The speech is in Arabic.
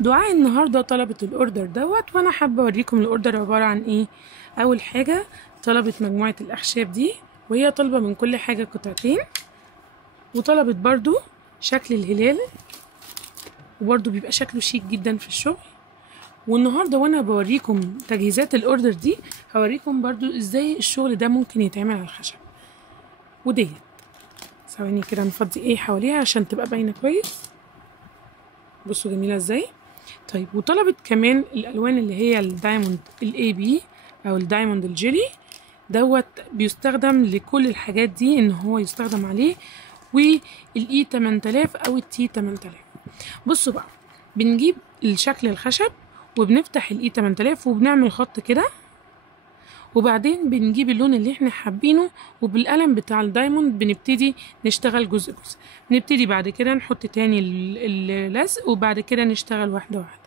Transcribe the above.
دعاء النهارده طلبت الاوردر دوت، وانا حابه اوريكم الاوردر عباره عن ايه. اول حاجه طلبت مجموعه الاخشاب دي، وهي طالبه من كل حاجه قطعتين، وطلبت برضو شكل الهلال، وبرضو بيبقى شكله شيك جدا في الشغل. والنهارده وانا بوريكم تجهيزات الاوردر دي، هوريكم برضو ازاي الشغل ده ممكن يتعمل على الخشب. وديت ثواني كده نفضي ايه حواليها عشان تبقى باينه كويس. بصوا جميله ازاي. طيب وطلبت كمان الالوان اللي هي الدايموند الاي بي او الدايموند الجيلي دوت، بيستخدم لكل الحاجات دي ان هو يستخدم عليه، والاي 8000 او التي 8000. بصوا بقى، بنجيب الشكل الخشب وبنفتح الاي 8000 وبنعمل خط كده، وبعدين بنجيب اللون اللي احنا حابينه، وبالقلم بتاع الدايموند بنبتدي نشتغل جزء جزء. بنبتدي بعد كده نحط تاني اللزق، وبعد كده نشتغل واحدة واحدة.